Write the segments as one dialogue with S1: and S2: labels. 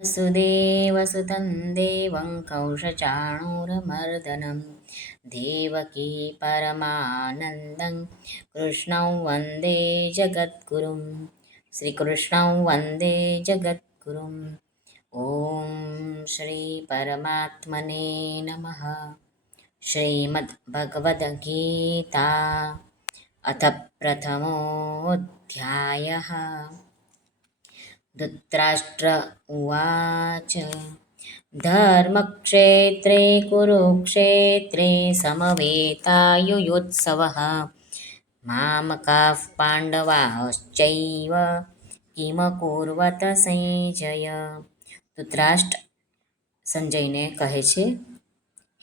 S1: वसुदेवसुतं देवं कौशचाणूरमर्दनं। देवकी परमानन्दं। कृष्णं वन्दे जगद्गुरुं। श्रीकृष्णं वन्दे जगद्गुरुम् ॐ श्रीपरमात्मने नमः। श्रीमद्भगवद्गीता। अथ प्रथमोऽध्यायः धृतराष्ट्र उवाच धर्मक्षेत्रे कुरुक्षेत्रे समवेतायुयोत्सवः मामकाः पाण्डवाश्चैव કિમકુર્વત સંજય ધૃતરાષ્ટ્ર સંજયને કહે છે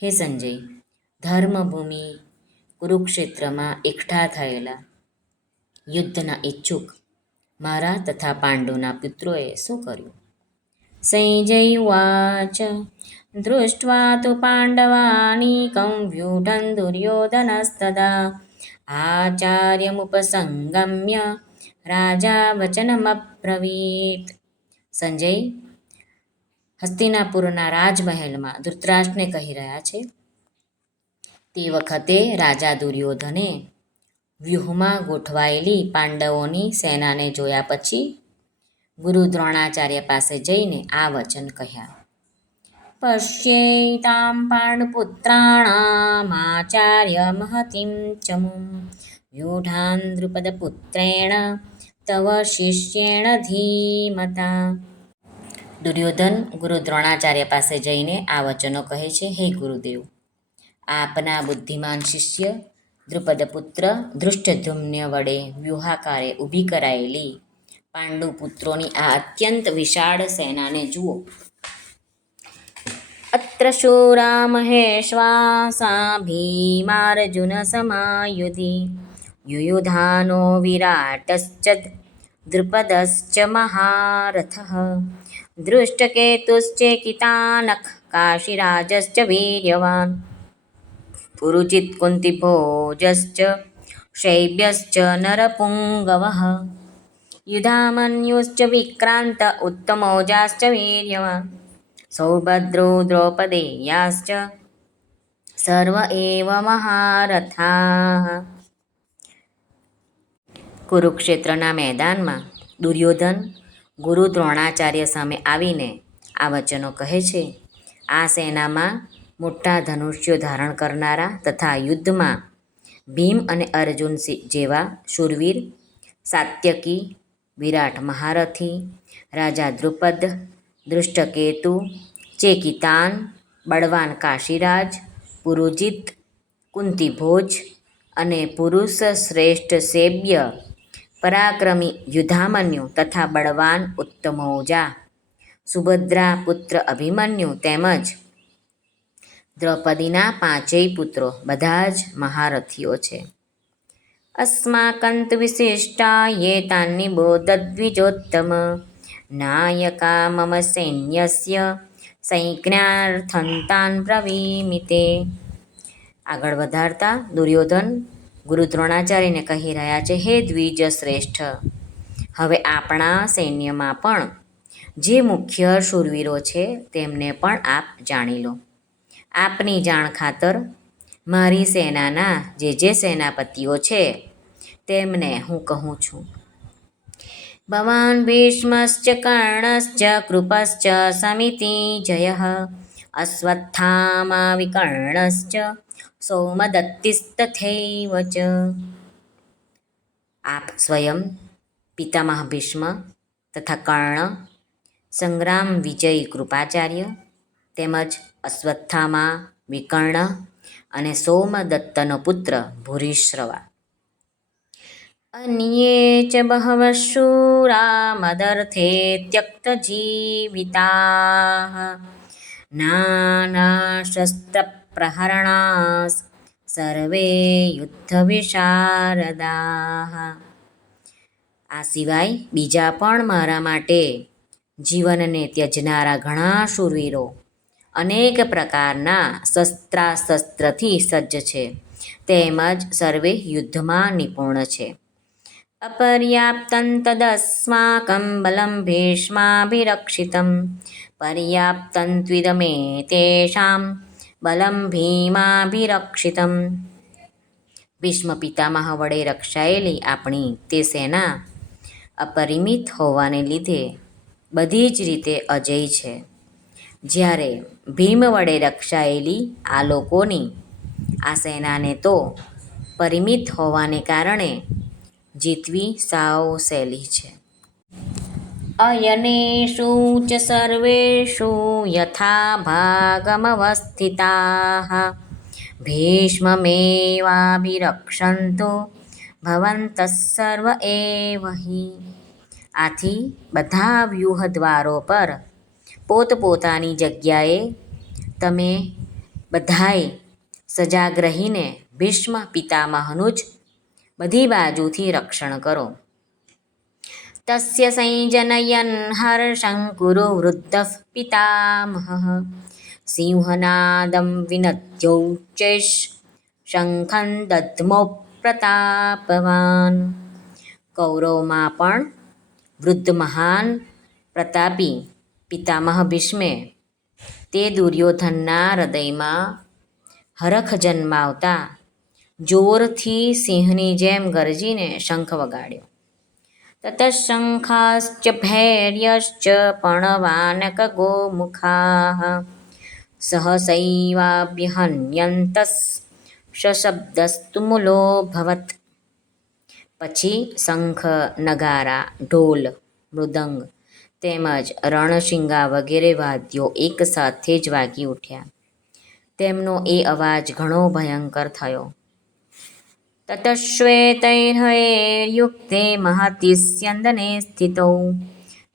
S1: હે સંજય ધર્મભૂમિ કુરુક્ષેત્રમાં એકઠા થયેલા યુદ્ધના ઈચ્છુક મારા તથા પાંડુના પુત્રોએ શું કર્યું? સંજય ઉવાચ દૃષ્ટ્વા તો પાંડવાનીકં વ્યુઢં દુર્યોધનસ્તદા આચાર્યમુપસંગમ્ય રાજા વચનમબ્રવીત સંજય, હસ્તિનાપુરના રાજમહેલમાં ધૃતરાષ્ટ્રને કહી રહ્યા છે, તે વખતે રાજા દુર્યોધને વ્યૂહમાં ગોઠવાયેલી પાંડવોની સેનાને જોયા પછી ગુરુ દ્રોણાચાર્ય પાસે જઈને આ વચન કહ્યા. પશ્યૈતામ પાંડપુત્રાણામાચાર્ય મહતિમ ચમું. વ્યુઢાન દ્રુપદપુત્રેણ તવ શિષ્યેણ ધીમતા. દુર્યોધન ગુરુ દ્રોણાચાર્ય પાસે જઈને આ વચનો કહે છે, હે ગુરુદેવ, આપના બુદ્ધિમાન શિષ્ય દ્રુપદપુત્ર દૃષ્ટધુમ્ય વડે વ્યૂહાકારે ઊભી કરાયેલી. પાંડુ પુત્રોની આ અત્યંત વિશાળ સેનાને જુઓ. અત્ર શૂરા મહેશ્વાસા ભીમાર્જુન સમાયુધિ. યુયુધાનો વિરાટશ્ચ દ્રુપદશ્ચ મહારથ. દૃષ્ટકેતુશ્ચેકિતાનખ કાશીરાજશ્ચ વીર્યવાન. પુરુચિત કુંતિભોજશ્ચ શૈબ્યશ્ચ નરપુંગવः યુધામન્યુશ્ચ વિક્રાંત ઉત્તમૌજાશ્ચ વીર્યવાન સૌભદ્રો દ્રૌપદેયાશ્ચ સર્વ એવ મહારથા કુરુક્ષેત્રના મેદાનમાં દુર્યોધન ગુરુ દ્રોણાચાર્ય સામે આવીને આ વચનો કહે છે આ સેનામાં મોટા ધનુષ્યો ધારણ કરનારા તથા યુદ્ધમાં ભીમ અને અર્જુન જેવા શૂરવીર, સાત્યકી, વિરાટ મહારથી, રાજા દ્રુપદ, દૃષ્ટકેતુ, ચેકિતાન, બળવાન કાશીરાજ, પુરુજિત, કુંતીભોજ અને પુરુષ શ્રેષ્ઠ સેબ્ય પરાક્રમી યુધામન્યુ તથા બળવાન ઉત્તમૌજા, સુભદ્રા પુત્ર અભિમન્યુ તેમજ દ્રૌપદીના પાંચેય પુત્રો બધા જ મહારથીઓ છે. અસ્માકંત વિશિષ્ટા યે તાની બોધદ્વિજોત્તમ નાયકા મમ સૈન્યસ્ય સૈજ્ઞાર્થન તાન પ્રવીમિતે. આગળ વધારતા દુર્યોધન ગુરુ દ્રોણાચાર્યને કહી રહ્યા છે, હે દ્વિજ શ્રેષ્ઠ હવે આપણા સૈન્યમાં પણ જે મુખ્ય શૂરવીરો છે તેમને પણ આપ જાણી લો. આપની જાણ ખાતર મારી સેનાના જે જે સેનાપતિઓ છે તેમને હું કહું છું. ભવાન ભીષ્મશ્ચ કર્ણશ્ચ કૃપશ્ચ સમિતિ જય. અશ્વત્થામા વિકર્ણશ્ચ સૌમદત્તિસ્તથૈવ ચ. આપ સ્વયં પિતામહ ભીષ્મ તથા કર્ણ સંગ્રામ વિજય કૃપાચાર્ય તેમજ અશ્વત્થામા, વિકર્ણ અને સોમદત્તનો પુત્ર ભૂરિશ્રવા. અન્યે ચ બહવ શૂરા મદર્થે ત્યક્તજીવિતા નાનાશસ્ત્રપ્રહરણા સર્વે યુદ્ધવિશારદા. આ સિવાય બીજા પણ મારા માટે જીવનને ત્યજનારા ઘણા શૂરવીરો અનેક પ્રકારના શસ્ત્રાશસ્ત્રથી સજ્જ છે. તેમજ સર્વે યુદ્ધમાં નિપુણ છે. અપર્યાપ્તં તદસ્માકં બલં ભીષ્માભિરક્ષિતમ પર્યાપ્તં ત્વિદમે તેષાં બલં ભીમાભિરક્ષિતમ ભીષ્મ પિતામહ વડે રક્ષાયેલી આપણી તે સેના અપરિમિત હોવાને લીધે બધી જ રીતે અજય છે. જ્યારે ભીમ વડે રક્ષાયેલી આ લોકોની આ સેનાને તો પરિમિત હોવાને કારણે જીતવી સાવ સહેલી છે. અયનેષુ ચ સર્વેષુ યથા ભાગમવસ્થિતા. ભીષ્મમેવાભિરક્ષંતો ભવંત સર્વ એવ આથી બધા વ્યૂહ દ્વારો પર પોતપોતાની જગ્યાએ તમે બધાએ સજાગ રહીને ભીષ્મ પિતામહનું જ બધી બાજુથી રક્ષણ કરો. તસ્ય સંજનયન હર્ષં કુરુ વૃદ્ધ પિતામહ. સિંહનાદમ વિનદ્યોચ્ચૈષ શંખન દદ્મો પ્રતાપવાન. કૌરવમાં પણ વૃદ્ધ મહાન પ્રતાપી પિતામહ ભીષ્મે, તે દુર્યોધનના હૃદયમાં હરખ જન્માવતા જોરથી સિંહની જેમ ગરજીને શંખ વગાડ્યો. તતશંખાશ્ચ ભૈર્યશ્ચ પણવાનક ગોમુખાઃ, સહસૈવાભ્યહન્યંત સશબ્દસ્તુમૂલોભવત પછી શંખ નગારા, ઢોલ, મૃદંગ તેમજ રણશિંગા વગેરે વાદ્યો એક સાથે જ વાગી ઉઠ્યા. તેમનો એ અવાજ ઘણો ભયંકર થયો. તતશ્વેતૈર્હયૈર્યુક્તે મહાતિસ્યંદને સ્થિતૌ.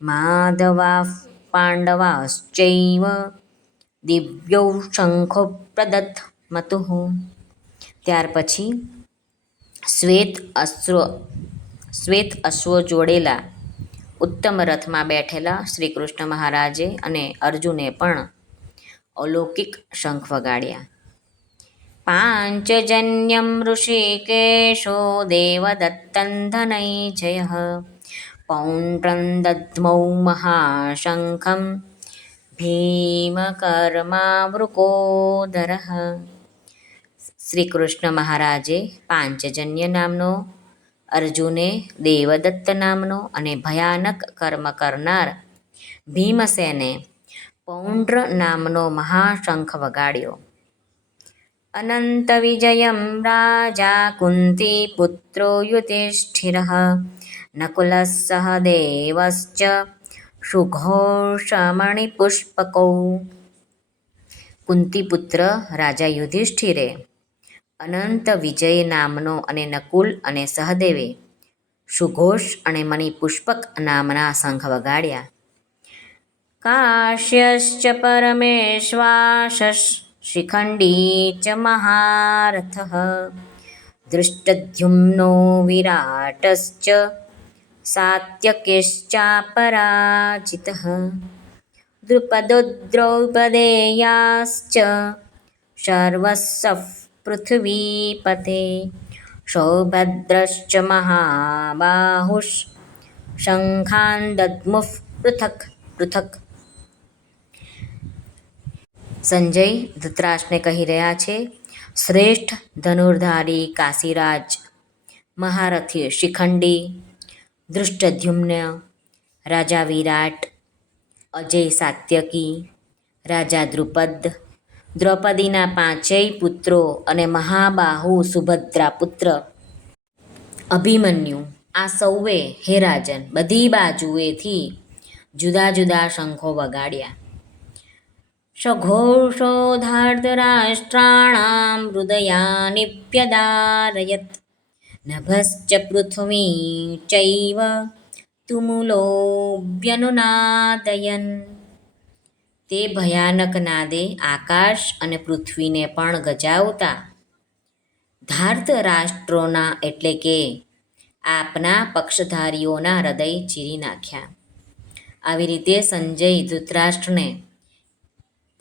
S1: માધવા પાંડવાશ્ચૈવ દિવ્યૌ શંખો પ્રદધમતુઃ ત્યાર પછી શ્વેત અશ્વ શ્વેત અશ્વ જોડેલા ઉત્તમ રથમાં બેઠેલા શ્રી કૃષ્ણ મહારાજે અને અર્જુને પણ અલૌકિક શંખ વગાડ્યા. પાંચજન્યમ ઋષિકેશો દેવદત્તં ધનૈજય પૌંડ્રં દદ્મૌ મહાશંખમ ભીમકર્માવૃકોદર. શ્રી કૃષ્ણ મહારાજે પાંચજન્ય નામનો અર્જુને દેવદત્ત નામનો અને ભયાનક કર્મ કરનાર ભીમસેને પૌંડ્ર નામનો મહાશંખ વગાડ્યો. અનંત વિજયમ રાજા કુંતી પુત્રો યુધિષ્ઠિરઃ નકુલઃ સહદેવશ્ચ સુઘોષમણિપુષ્પકૌ કુંતીપુત્ર રાજા યુધિષ્ઠિરે અનંત વિજય નામનો અને નકુલ અને સહદેવે સુઘોષ અને મણિપુષ્પક નામના શંખ વગાડ્યા. કાશ્યશ્ચ પરમેશ્વાસશ શિખંડી ચ મહારથ દૃષ્ટદ્યુમ્નો વિરાટશ્ચ સાત્યકેશ્ચાપરાજિત દ્રુપદો દ્રૌપદેયાશ્ચ સર્વસઃ પૃથ્વીપતે સૌભદ્રશ્ચ મહાબાહુષ શંખાન દદ્મુઃ પૃથક પૃથક સંજય ધૃતરાષ્ટ્રને કહી રહ્યા છે શ્રેષ્ઠ ધનુર્ધારી કાશીરાજ મહારથી શિખંડી દૃષ્ટધ્યુમ્ન રાજા વિરાટ અજય સાત્યકી રાજા દ્રુપદ દ્રૌપદીના પાંચેય પુત્રો અને મહાબાહુ સુભદ્રા પુત્ર. અભિમન્યુ, આ સૌએ હે રાજન, બધી બાજુએથી જુદા જુદા શંખો વગાડ્યા. સઘોષોધાર્તરાષ્ટ્રાણામ હૃદયાનિપ્યદારયત નભશ્ચ પૃથ્વી ચૈવ તુમુલોભ્યનુનાદયન. તે ભયાનક નાદે આકાશ અને પૃથ્વીને પણ ગજાવતા. ધાર્ત રાષ્ટ્રોના એટલે કે આપના પક્ષધારીઓના હૃદય ચીરી નાખ્યા. આવી રીતે સંજય ધૃતરાષ્ટ્રને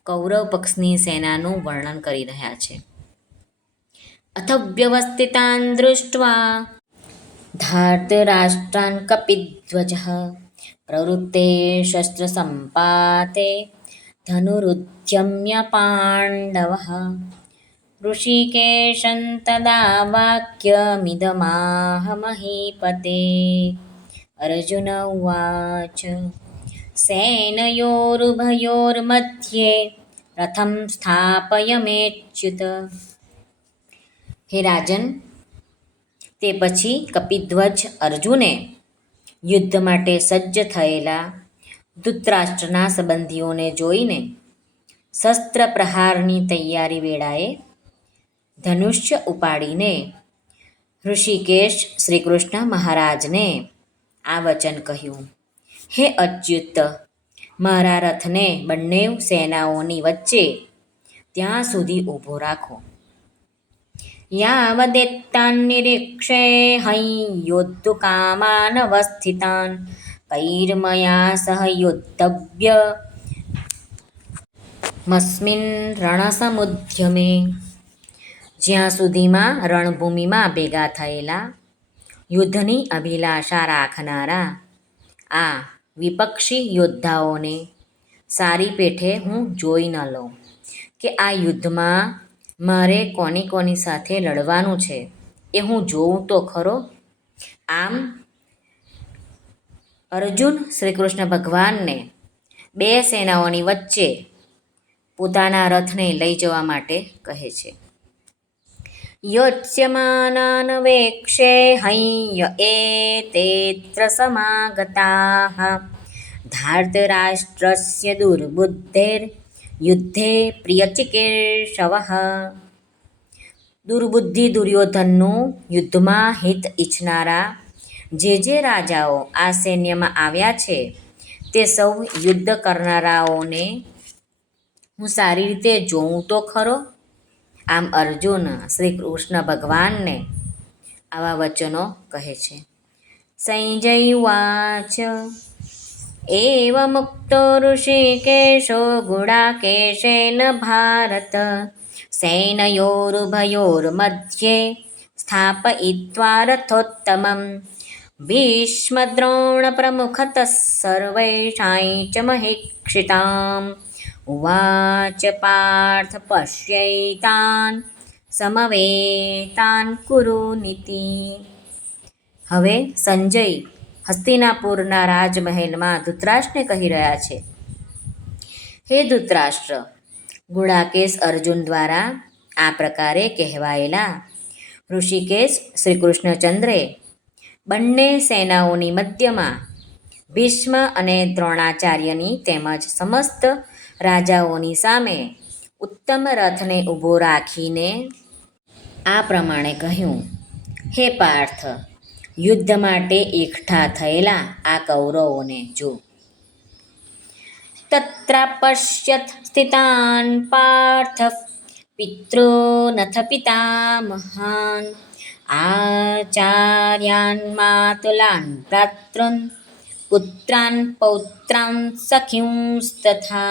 S1: કૌરવ પક્ષની સેનાનું વર્ણન કરી રહ્યા છે. અથવ્યવસ્થિતાન દૃષ્ટવા ધાર્તરાષ્ટ્રાન કપિધ્વજ પ્રવૃત્તે શસ્ત્ર સંપાતે धनुरुद्यम्य पाण्डवः ऋषिकेशं तदा वाक्यमिदमाह महीपते अर्जुन उवाच सेनयोरुभयोर्मध्ये रथं સ્થાપયમેચ્યુત હે રાજન તે પછી કપિધ્વજ અર્જુને યુદ્ધ માટે સજ્જ થયેલા ધૃતરાષ્ટ્રના સંબંધીઓને જોઈને શસ્ત્ર પ્રહારની તૈયારી વેળાએ ધનુષ્ય ઉપાડીને ઋષિકેશ શ્રીકૃષ્ણ મહારાજને આ વચન કહ્યું, હે અચ્યુત, મારા રથને બંને સેનાઓની વચ્ચે ત્યાં સુધી ઊભો રાખો. યાવદેત્તાન નિરીક્ષે હૈ યોદ્ધુકામાનવસ્થિતાન કૈર્મયા સહ યોદ્ધવ્ય મસ્મિન રણસમુદ્યમે જ્યાં સુધીમાં રણભૂમિમાં ભેગા થયેલા યુદ્ધની અભિલાષા રાખનારા આ વિપક્ષી યોદ્ધાઓને સારી પેઠે હું જોઈ ન લઉં કે આ યુદ્ધમાં મારે કોની કોની સાથે લડવાનું છે એ હું જોઉં તો ખરો આમ અર્જુન શ્રી કૃષ્ણ ભગવાનને બે સેનાઓની વચ્ચે પોતાના રથને લઈ જવા માટે કહે છે. યોચ્યમાનાન વેક્ષે હૈય એ તેત્ર સમાગતા ધાર્તરાષ્ટ્રસ્ય દુર્બુદ્ધેર યુદ્ધે પ્રિયચિકેશવ. દુર્બુદ્ધિ દુર્યોધનનું યુદ્ધમાં હિત ઈચ્છનારા જે જે રાજાઓ આ સૈન્યમાં આવ્યા છે, તે સૌ યુદ્ધ કરનારાઓને હું સારી રીતે જોઉં તો ખરો? આમ અર્જુન શ્રી કૃષ્ણ ભગવાનને આવા વચનો કહે છે. સંજય વાચ. એવ મુક્તો ઋષિકેશો ગુડાકેશેન ભારત. સૈનયોરુભયોર્મધ્યે સ્થાપયિત્વા રથોત્તમં भीष्मद्रोणप्रमुखतः सर्वैषां च महेक्षिताम्। उवाच पार्थ पश्यैतान् સમવેતાન કુરુનિતિ હવે સંજય હસ્તિનાપુરના રાજમહેલમાં ધૃતરાષ્ટ્રને કહી રહ્યા છે, હે ધૃતરાષ્ટ્ર ગુણાકેશ અર્જુન દ્વારા આ પ્રકારે કહેવાયેલા ઋષિકેશ શ્રીકૃષ્ણચંદ્રે બંને સેનાઓની મધ્યમાં ભીષ્મ અને દ્રોણાચાર્યની તેમજ સમસ્ત રાજાઓની સામે ઉત્તમ રથને ઊભો રાખીને આ પ્રમાણે કહ્યું, હે પાર્થ, યુદ્ધ માટે એકઠા થયેલા આ કૌરવોને જો તત્રાપશ્યત સ્થિતાન પાર્થ પિતॄનથ પિતામહાન. આચાર્યાન मातुलान् ભ્રાતॄન पुत्रान् पौत्रान् સખીંસ્તથા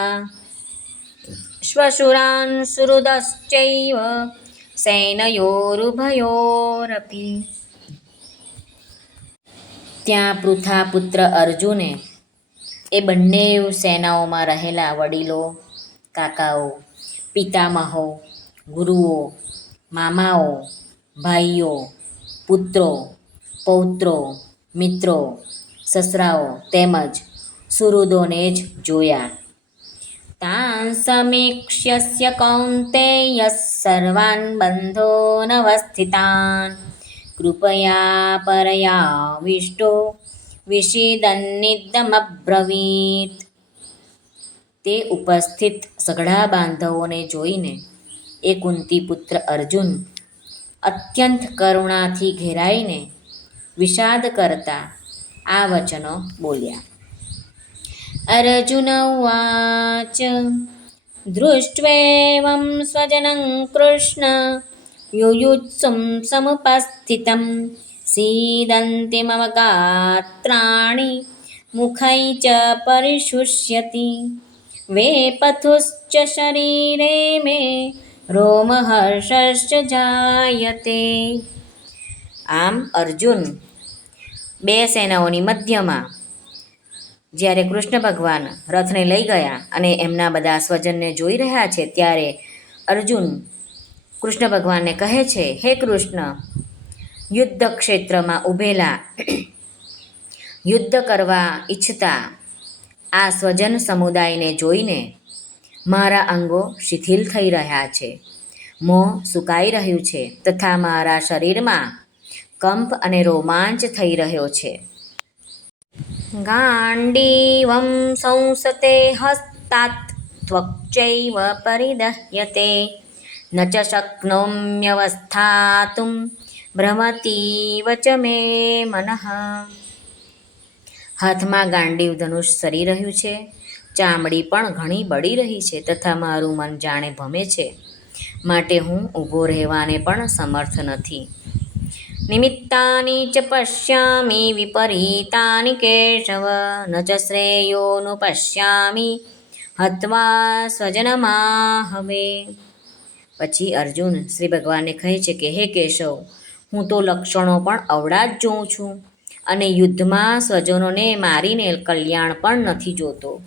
S1: શ્વશુરાન सुहृदश्चैव સૈનયોરુભયોરપી ત્યાં પૃથા પુત્ર અર્જુને એ બંને સેનાઓમાં રહેલા વડીલો, કાકાઓ, પિતામહો, ગુરુઓ, મામાઓ ભાઈઓ, પુત્રો, પૌત્રો, મિત્રો, સસરાઓ તેમજ સુહૃદોને જ જોયા. તાન સમીક્ષ્ય કૌંતેય સર્વાન બંધો નવસ્થિતાન કૃપયા પરયાવિષ્ટો વિષિદન્નિદમબ્રવીત તે ઉપસ્થિત સઘળા બાંધવોને જોઈને એ કુંતી પુત્ર અર્જુન અત્યંત કરુણાથી ઘેરાઈને વિષાદ કરતા આ વચનો બોલ્યા. અર્જુન ઉવાચ દૃષ્ટ્વેવં સ્વજનં કૃષ્ણ યુયુત્સું સમુપસ્થિતમ, સીદંતિ મમ ગાત્રાણી, મુખૈ ચ પરિશુષ્યતિ વેપથુશ્ચ શરીરે મેં રોમહર્ષશ્ચ જાયતે. આમ અર્જુન બે સેનાઓની મધ્યમાં, જ્યારે કૃષ્ણ ભગવાન રથને લઈ ગયા અને એમના બધા સ્વજનને જોઈ રહ્યા છે, ત્યારે અર્જુન કૃષ્ણ ભગવાનને કહે છે, હે કૃષ્ણ યુદ્ધ ક્ષેત્રમાં ઊભેલા યુદ્ધ કરવા ઈચ્છતા આ સ્વજન સમુદાયને જોઈને મારા અંગો શિથિલ થઈ રહ્યા છે. મોં સુકાઈ રહ્યું છે તથા મારા શરીરમાં કંપ અને રોમાંચ થઈ રહ્યો છે. ગાંડીવમ સંસતે હસ્તાત ત્વક્ચૈવ પરિદહ્યતે ન ચ શક્નોમ્યવસ્થાતું ભ્રમતીવ ચ મે મનઃ. હાથમાં ગાંડીવ ધનુષ સરી રહ્યું છે. ચામડી પણ ઘણી બળી રહી છે તથા મારું મન જાણે ભમે છે. માટે હું ઊભો રહેવાને પણ સમર્થ નથી. નિમિત્તાની ચ પશ્યામી વિપરીતાની કેશવ, ન ચ શ્રેયોનું પશ્યામી, હત્વા સ્વજનમાં હવે. પછી અર્જુન શ્રી ભગવાનને કહે છે કે, હે કેશવ, હું તો લક્ષણો પણ અવળા જ જોઉં છું અને યુદ્ધમાં સ્વજનોને મારીને કલ્યાણ પણ નથી જોતો.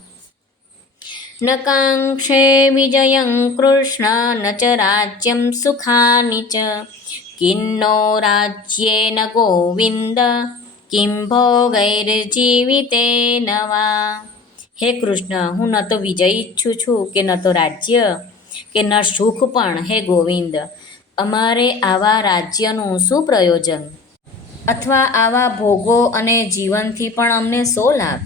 S1: ન કાંક્ષે વિજયં કૃષ્ણ ન ચ રાજ્યં સુખાની ચ કિન્નો રાજ્યેન ગોવિંદ કિં ભોગૈર્જીવિતે નવા હે કૃષ્ણ હું ન તો વિજય ઈચ્છું છું કે ન તો રાજ્ય કે ન સુખ પણ હે ગોવિંદ અમારે આવા રાજ્યનું શું પ્રયોજન? અથવા આવા ભોગો અને જીવનથી પણ અમને શો લાભ?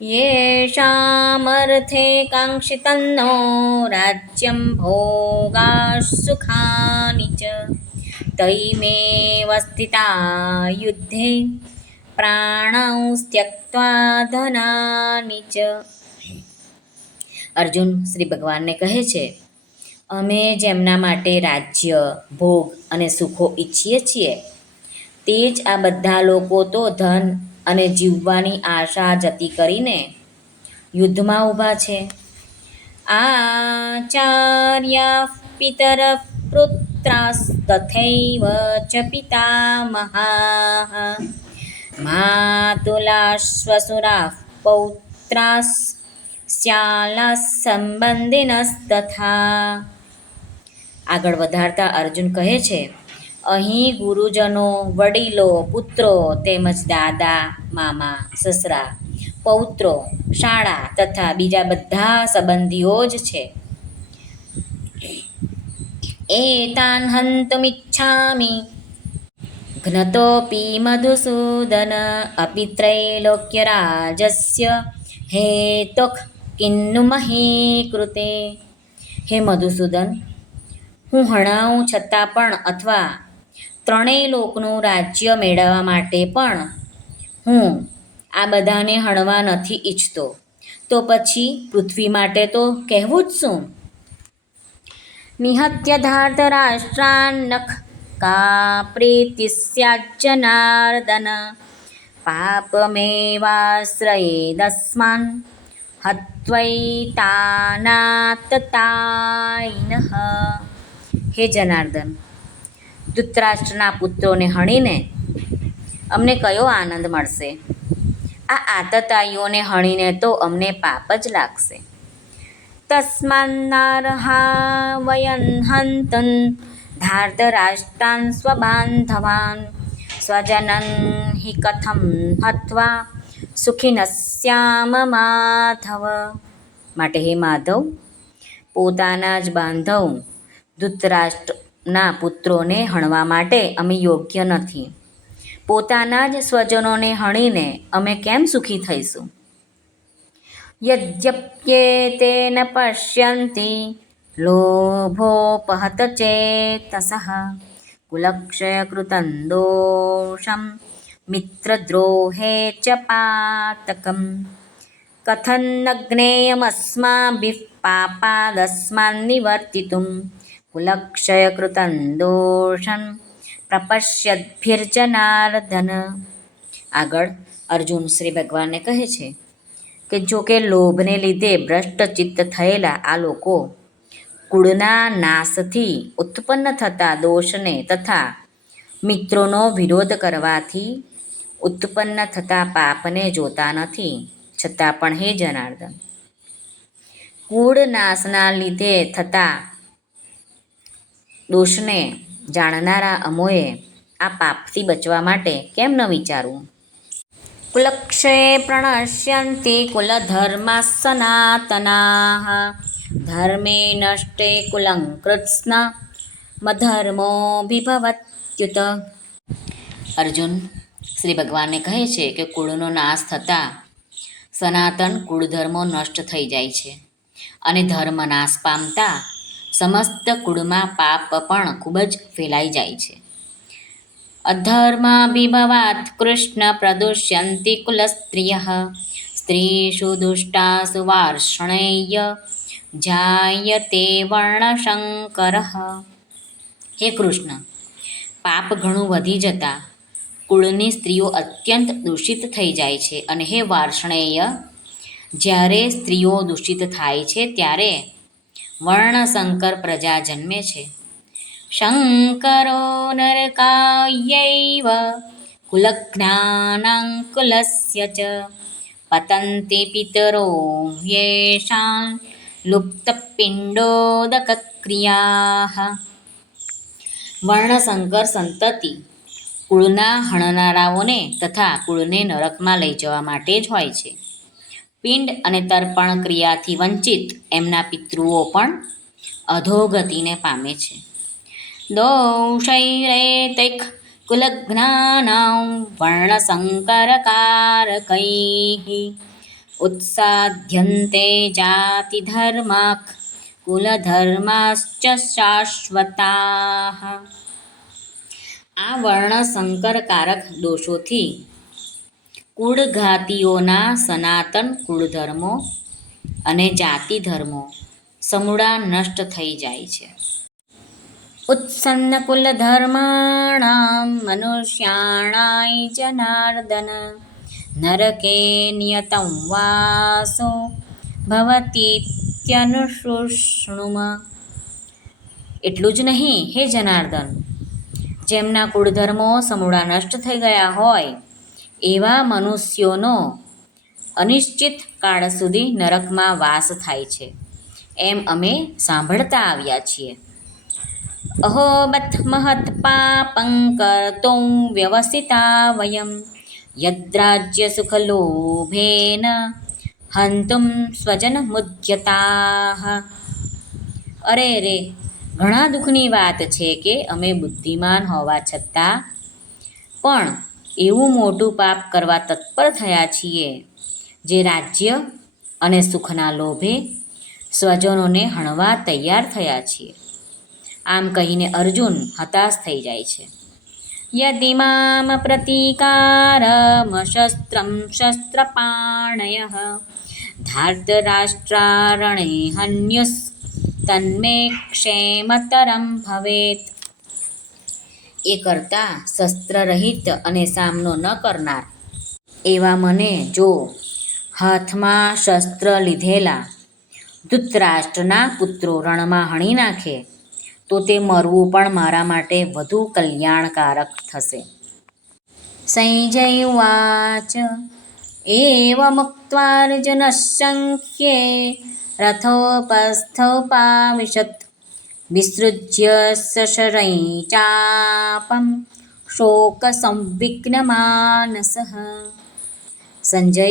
S1: યેષામર્થે काङ्क्षितन्नो राज्यं ભોગા सुखानि च। तैमेव स्थिता युद्धे પ્રાણૌ धनानि च। અર્જુન શ્રી ભગવાનને કહે છે, અમે જેમના માટે રાજ્ય, ભોગ અને સુખો ઈચ્છીએ છીએ, તે જ આ બધા લોકો તો ધન અને જીવવાની આશા જતી કરીને યુદ્ધમાં ઊભા છે. આચાર્યા પિતર પુત્રાસ્તથૈવ ચ પિતામહાઃ. માતુલા શ્વસુરા પૌત્રાસ શ્યાલા સંબંધિનસ્તથા. આગળ વધારતા અર્જુન કહે છે અહીં ગુરુજનો, વડીલો, પુત્રો તેમજ દાદા, મામા, સસરા, પૌત્રો, શાળા તથા બીજા બધા સંબંધીઓ જ છે. એતાન હંતુમિચ્છામિ ઘ્નતોપી મધુસૂદન અપિ હે તોખ કિન્નુ મહી કૃતે. હે મધુસૂદન, હું હણાવું છતાં પણ અથવા ત્રણેય લોકનું રાજ્ય મેળવવા માટે પણ હું આ બધાને હણવા નથી ઈચ્છતો. તો પછી પૃથ્વી માટે તો કહેવું જ શું? નિહત્ય ધાર્ત રાષ્ટ્રાન્નખ કા પ્રીતિ પાપમેવાશ્રયે દસ્માન હત્વૈતાનાતતાયિનઃ. હે જનાર્દન ધૃતરાષ્ટ્રના પુત્રોને હણીને અમને કયો આનંદ મળશે? આ આતતાઈઓને હણીને તો અમને પાપ જ લાગશે. તસ્માન્નારહા વયન હંતન ધાર્તરાષ્ટ્રાન સ્વબાંધવાન સ્વજનન હિ કથમ હત્વા સુખિનસ્યામ માધવ. માટે હે માધવ, પોતાના જ બાંધવ ધૃતરાષ્ટ્રના પુત્રોને હણવા માટે અમે યોગ્ય નથી. પોતાના જ સ્વજનોને હણીને અમે કેમ સુખી થઈશું? યજ્યપ્યે તે ન પશ્યંતિ લોભોપહત ચેતસ કુલક્ષયકૃतं દોષમ મિત્રદ્રોહે ચ પાતકમ કથન્નગ્નેયમસ્માભિः પાપાદસ્માन् નિવર્તિતું કુલક્ષયકૃतं દોષં પ્રપશ્યદ્ભિર્જનાર્દન આગળ અર્જુન શ્રી ભગવાનને કહે છે કે જો કે લોભને લીધે ભ્રષ્ટ ચિત્ત થયેલા આ લોકો કુળના નાશથી ઉત્પન્ન થતા દોષને તથા મિત્રોનો વિરોધ કરવાથી ઉત્પન્ન થતા પાપને જોતા નથી, છતાં પણ હે જનાર્દન, કુળ નાશના લીધે થતા દોષને જાણનારા અમોએ આ પાપથી બચવા માટે કેમ ન વિચારવું કુલક્ષે પ્રણશ્યંતિ કુલધર્મા સનાતના ધર્મે નષ્ટે કુલં કૃત્સ્ન, મધર્મો વિભવત્યુત. અર્જુન, શ્રી ભગવાનને કહે છે કે કુળનો નાશ થતાં સનાતન કુળધર્મો નષ્ટ થઈ જાય છે અને ધર્મ નાશ પામતા સમસ્ત કુળમાં પાપ પણ ખૂબ જ ફેલાઈ જાય છે. અધર્માભિભવાત કૃષ્ણ પ્રદુષ્યંતિ કુલસ્ત્રિય, સ્ત્રીષુ દુષ્ટાસુ વાર્ષ્ણેય, જાયતે વર્ણશંકર। હે કૃષ્ણ, પાપ ઘણું વધી જતાં કુળની સ્ત્રીઓ અત્યંત દૂષિત થઈ જાય છે અને હે વાર્ષ્ણેય, જ્યારે સ્ત્રીઓ દૂષિત થાય છે ત્યારે વર્ણશંકર પ્રજા જન્મે છે. શંકરો નરકાયૈવ કુલજ્ઞાનાંકુલસ્ય ચ. પતંતિ પિતરો યેષાં લુપ્તપિંડોદકક્રિયાઃ. વર્ણશંકર સંતતિ કુળના હણનારાઓને તથા કુળને નરકમાં લઈ જવા માટે જ હોય છે. પિંડ અને તર્પણ ક્રિયાથી વંચિત એમના પિતૃઓ પણ અધોગતિને પામે છે. દોષૈરેતૈક કુલજ્ઞાનાં વર્ણસંકરકારકૈः ઉત્સાધ્યન્તે જાતિધર્માક કુલધર્માશ્ચ શાશ્વતા. આ વર્ણસંકરકારક દોષોથી કુળઘાતીઓના સનાતન કુળધર્મો અને જાતિ ધર્મો સમૂળા નષ્ટ થઈ જાય છે. ઉત્સન્ન કુલધર્માણામ મનુષ્યાણાય જનાર્દન, નરકે નિયતં વાસો ભવતીત્યનુશુષ્ણુમ એટલું જ નહીં, હે જનાર્દન, જેમના કુળધર્મો સમૂળા નષ્ટ થઈ ગયા હોય એવા મનુષ્યોનો અનિશ્ચિત કાળ સુધી નરકમાં વાસ થાય છે. એમ અમે સાંભળતા આવ્યા છીએ. અહોબત મહત પાપં કરતો વ્યવસ્થિતા વયમ યદ્રાજ્ય સુખલોભેન હંતુમ સ્વજન મુજ્યતા અરે રે, ઘણા દુઃખની વાત છે કે અમે બુદ્ધિમાન હોવા છતાં પણ એવું મોટું પાપ કરવા તત્પર થયા છીએ, જે રાજ્ય અને સુખના લોભે સ્વજનોને હણવા તૈયાર થયા છીએ. આમ કહીને અર્જુન હતાશ થઈ જાય છે. યદિમામ પ્રતિકારમશસ્ત્રમ શસ્ત્રપાણય ધાર્તરાષ્ટ્રારણે હન્યુસ, તન્મે ક્ષેમતરમ ભવેત એ કરતાં શસ્ત્રરહિત અને સામનો ન કરનાર. એવા મને જો હાથમાં શસ્ત્ર લીધેલા ધૃતરાષ્ટ્રના પુત્રો રણમાં હણી નાખે, તો તે મરવું પણ મારા માટે વધુ કલ્યાણકારક થશે. સંજય ઉવાચ એવમુક્ત્વાર્જુનશંખ્યે રથોપસ્થોપાવિશત વિસૃજ્ય સશરૈ ચાપમ શોકસંવિઘ્નમાનસઃ સંજય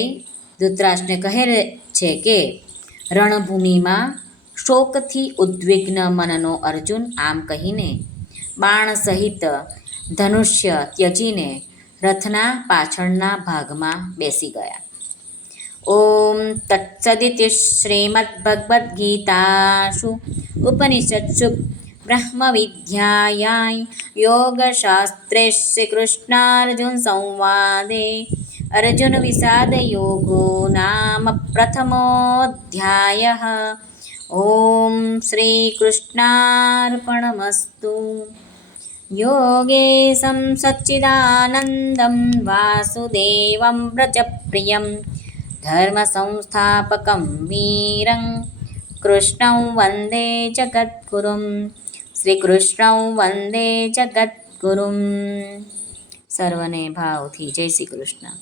S1: ધૃતરાષ્ટ્રને કહે છે કે રણભૂમિમાં શોકથી ઉદ્વિગ્ન મનનો અર્જુન આમ કહીને બાણ સહિત ધનુષ્ય ત્યજીને રથના પાછળના ભાગમાં બેસી ગયા. ॐ तत्सदिति श्रीमद्भगवद्गीतासु उपनिषत्सु ब्रह्मविद्यायाय योगशास्त्रे श्रीकृष्णार्जुनसंवादे अर्जुनविषादयोगो नाम प्रथमोऽध्यायः। ॐ श्रीकृष्णार्पणमस्तु। योगेशं सच्चिदानन्दं वासुदेवं व्रजप्रियम्। વાસુદેવं વ્રજપ્રિયं कृष्णौ वन्दे જગદ્ગુરું શ્રીકૃષ્ણં વંદે જગદ્ગુરું સર્વને ભાવથી જય શ્રી કૃષ્ણ